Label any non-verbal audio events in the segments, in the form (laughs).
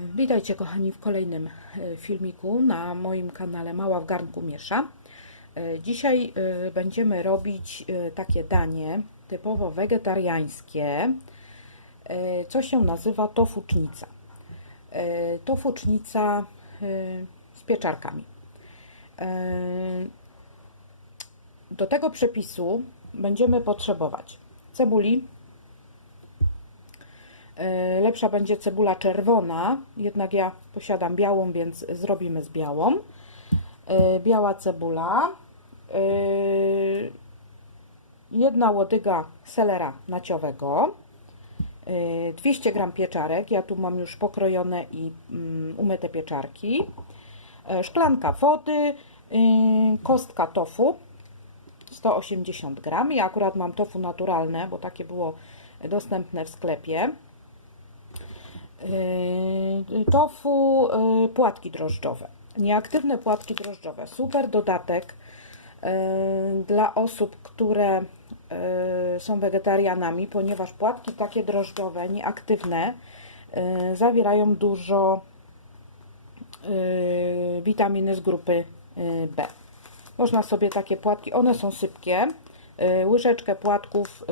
Witajcie kochani w kolejnym e, filmiku na moim kanale Mała w garnku miesza. E, Dzisiaj e, będziemy robić takie danie typowo wegetariańskie, co się nazywa tofucznica. Tofucznica z pieczarkami. Do tego przepisu będziemy potrzebować cebuli, Lepsza będzie cebula czerwona, jednak ja posiadam białą, więc zrobimy z białą. E, Biała cebula, e, jedna łodyga selera naciowego, e, 200 g pieczarek, ja tu mam już pokrojone i mm, umyte pieczarki, e, szklanka wody, e, kostka tofu, 180 g. Ja akurat mam tofu naturalne, bo takie było dostępne w sklepie. Yy, tofu, yy, płatki drożdżowe. Nieaktywne płatki drożdżowe. Super dodatek yy, dla osób, które yy, są wegetarianami, ponieważ płatki takie drożdżowe, nieaktywne, zawierają dużo witaminy z grupy B. Można sobie takie płatki, one są sypkie, łyżeczkę płatków,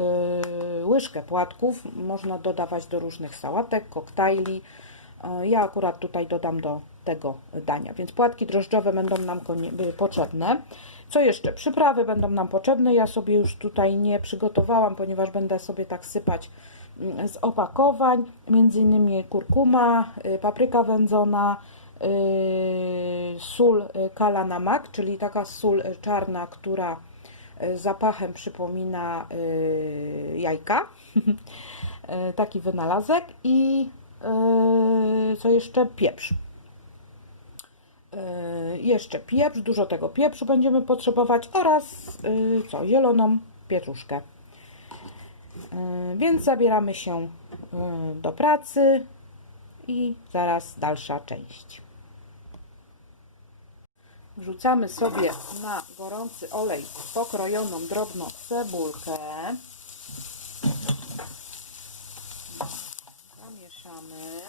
yy, łyżkę płatków można dodawać do różnych sałatek, koktajli. Yy, Ja akurat tutaj dodam do tego dania, więc płatki drożdżowe będą nam y, potrzebne. Co jeszcze? Przyprawy będą nam potrzebne. Ja sobie już tutaj nie przygotowałam, ponieważ będę sobie tak sypać mm, z opakowań, między innymi kurkuma, y, papryka wędzona, y, sól y, kala na mak, czyli taka sól y, czarna, która y, zapachem przypomina y, jajka. Y, (laughs) Taki wynalazek i co jeszcze? Pieprz. Jeszcze pieprz, dużo tego pieprzu będziemy potrzebować oraz co? Zieloną pietruszkę. Więc zabieramy się do pracy i zaraz dalsza część. Wrzucamy sobie na gorący olej pokrojoną drobną cebulkę. Zamieszamy.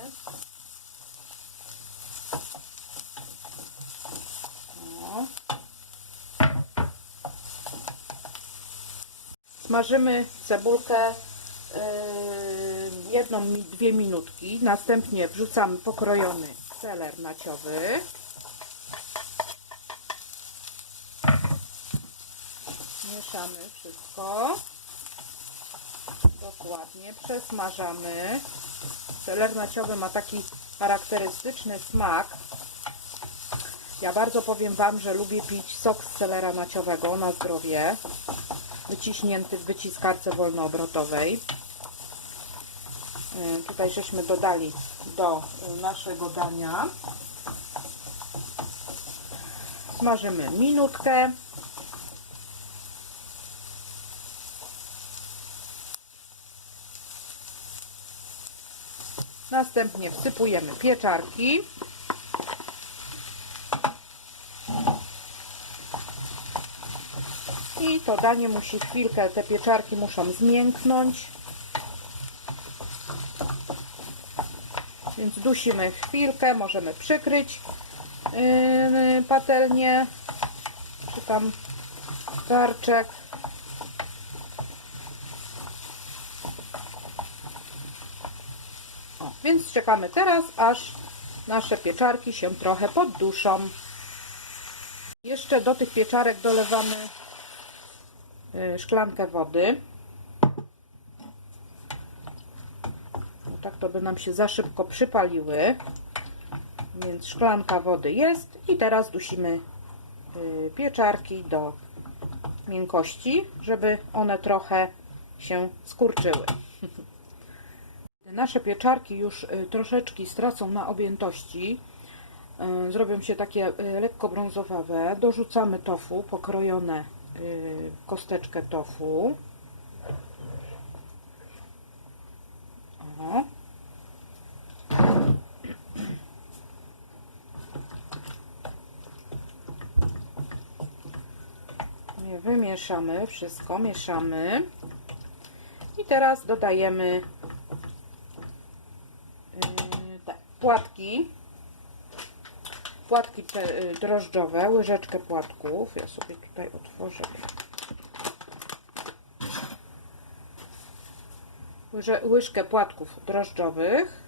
Smażymy cebulkę yy, jedną, dwie minutki. Następnie wrzucamy pokrojony seler naciowy. Mieszamy wszystko. Dokładnie. Przesmażamy. Seler naciowy ma taki charakterystyczny smak. Ja bardzo powiem Wam, że lubię pić sok z selera naciowego na zdrowie. Wyciśnięty w wyciskarce wolnoobrotowej. Yy, Tutaj żeśmy dodali do yy, naszego dania. Smażymy minutkę. Następnie wsypujemy pieczarki. I to danie musi chwilkę, te pieczarki muszą zmięknąć. Więc dusimy chwilkę, możemy przykryć yy, patelnię, czy tam garczek. Więc czekamy teraz, aż nasze pieczarki się trochę podduszą. Jeszcze do tych pieczarek dolewamy y, szklankę wody. Tak to by nam się za szybko przypaliły. Więc szklanka wody jest i teraz dusimy y, pieczarki do miękkości, żeby one trochę się skurczyły. Nasze pieczarki już y, troszeczkę stracą na objętości. Y, Zrobią się takie y, lekko brązowawe. Dorzucamy tofu, pokrojone kosteczkę tofu. O. Wymieszamy wszystko, mieszamy. I teraz dodajemy y, te płatki. Płatki y, drożdżowe, łyżeczkę płatków. Ja sobie tutaj otworzę. Łyżkę płatków drożdżowych.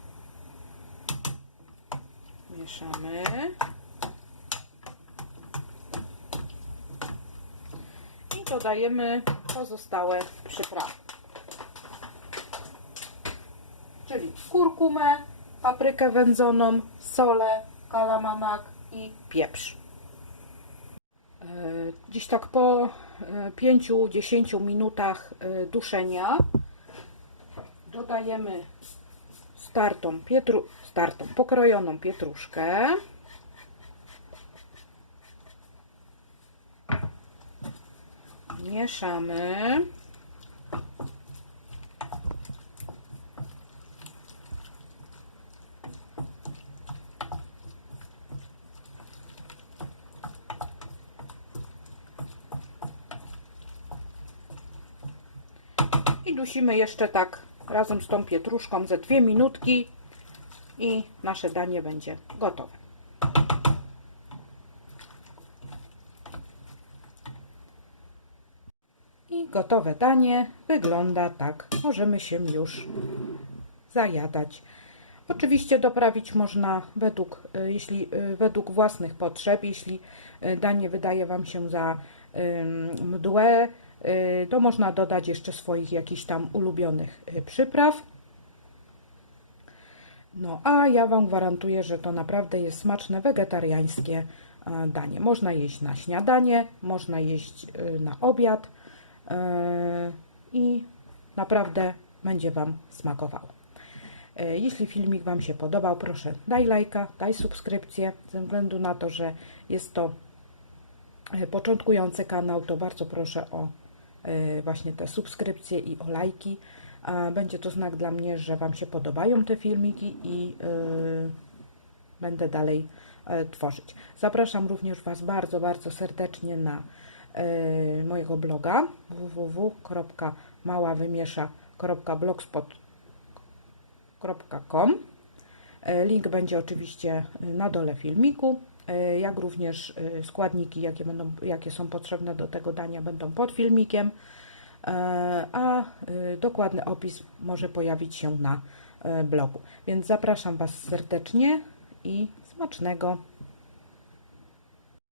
Mieszamy. I dodajemy pozostałe przyprawy. Czyli kurkumę, paprykę wędzoną, solę, kalamanak i pieprz. E, Dziś tak po e, 5-10 minutach e, duszenia dodajemy startą, pietru, startą pokrojoną pietruszkę. Mieszamy. I dusimy jeszcze tak razem z tą pietruszką ze dwie minutki i nasze danie będzie gotowe. I gotowe danie wygląda tak. Możemy się już zajadać. Oczywiście doprawić można według, y, jeśli y, według własnych potrzeb. Jeśli y, danie wydaje Wam się za mdłe, to można dodać jeszcze swoich jakichś tam ulubionych y, przypraw. No, a ja Wam gwarantuję, że to naprawdę jest smaczne wegetariańskie e, danie. Można jeść na śniadanie, można jeść y, na obiad y, i naprawdę będzie Wam smakowało. E, Jeśli filmik Wam się podobał, proszę daj lajka, daj subskrypcję, ze względu na to, że jest to e, początkujący kanał, to bardzo proszę o e, właśnie te subskrypcje i o lajki. Będzie to znak dla mnie, że Wam się podobają te filmiki i e, będę dalej e, tworzyć. Zapraszam również Was bardzo, bardzo serdecznie na e, mojego bloga www.maławymiesza.blogspot.com E, Link będzie oczywiście na dole filmiku, e, jak również e, składniki, jakie, będą, jakie są potrzebne do tego dania, będą pod filmikiem, e, a e, dokładny opis może pojawić się na e, blogu. Więc zapraszam Was serdecznie i smacznego.